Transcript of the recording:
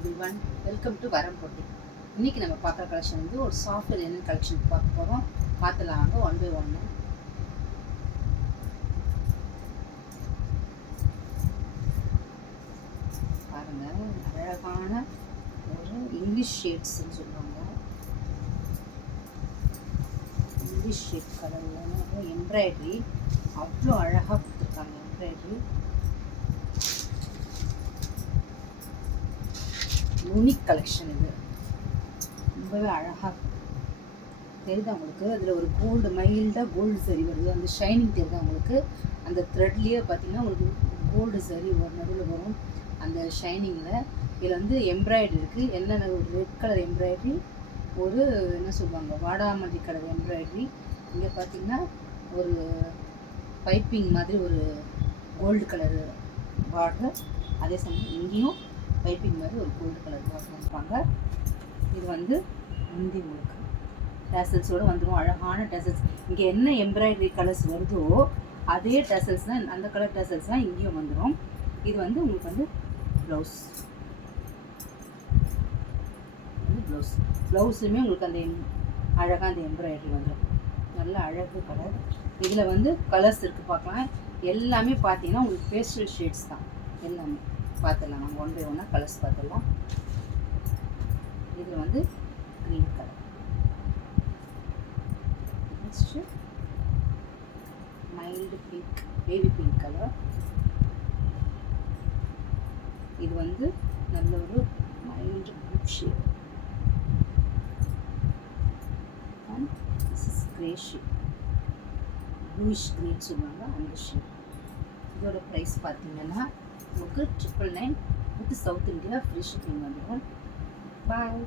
everyone, welcome to Varam Potti. இன்னைக்கு நம்ம பார்க்குற கலெக்ஷன் வந்து ஒரு சாஃப்ட் லினன் கலெக்ஷன் பார்க்க போகிறோம். பார்த்துலாம் வாங்க ஒன் பை ஒன்று. பாருங்கள், அழகான ஒரு இங்கிலீஷ் ஷேட்ஸ்ன்னு சொல்லுவாங்க. இங்கிலீஷ் ஷேட் கலரில் எம்ப்ராய்டரி அவ்வளோ அழகாக கொடுத்துருக்காங்க. Embroidery unique collection. இது ரொம்பவே அழகாக தெரியுது உங்களுக்கு. அதில் ஒரு கோல்டு மைல்டாக கோல்டு சரி வருது. அந்த ஷைனிங் தெரியுது உங்களுக்கு. அந்த த்ரெட்லேயே பார்த்தீங்கன்னா உங்களுக்கு கோல்டு சரி ஒரு நடுவில் வரும் அந்த ஷைனிங்கில். இதில் வந்து எம்ப்ராய்டரி இருக்குது. என்னென்ன ஒரு ரெட் கலர் எம்ப்ராய்டரி, ஒரு என்ன சொல்லுவாங்க வாடாமல்லி கலர் எம்ப்ராய்டரி. இங்கே பார்த்தீங்கன்னா ஒரு பைப்பிங் மாதிரி ஒரு கோல்டு கலரு பார்டர். அதே சமயம் இங்கேயும் பைப்பிங் மாதிரி ஒரு கோல்டு கலர் பார்டர் வைப்பாங்க. இது வந்து முந்தி முழுக்க டேசல்ஸோடு வந்துடும். அழகான டேசல்ஸ். இங்கே என்ன எம்ப்ராய்டரி கலர்ஸ் வருதோ அதே டேசல்ஸ் தான், அந்த கலர் டேசல்ஸ் தான் இங்கேயும் வந்துடும். இது வந்து உங்களுக்கு வந்து ப்ளவுஸ். ப்ளவுஸுமே உங்களுக்கு அந்த அழகாக அந்த எம்ப்ராய்டரி வந்துடும். நல்ல அழகு கலர். இதில் வந்து கலர்ஸ் இருக்குது, பார்க்கலாம். எல்லாமே பார்த்தீங்கன்னா உங்களுக்கு பேஸ்டல் ஷேட்ஸ் தான். எல்லாமே பார்த்துடலாம். நம்ம ஒன் பை ஒன்னாக கலர்ஸ் பார்த்துடலாம். இதில் வந்து green colour, next mild pink, baby pink colour. இது வந்து நல்ல ஒரு mild blue shade. And this is grey shade, bluish green சொல்லுவாங்க அந்த ஷேட். இதோட ப்ரைஸ் பார்த்தீங்கன்னா உங்களுக்கு 999 with south India free shipping வந்துடும். பாய்.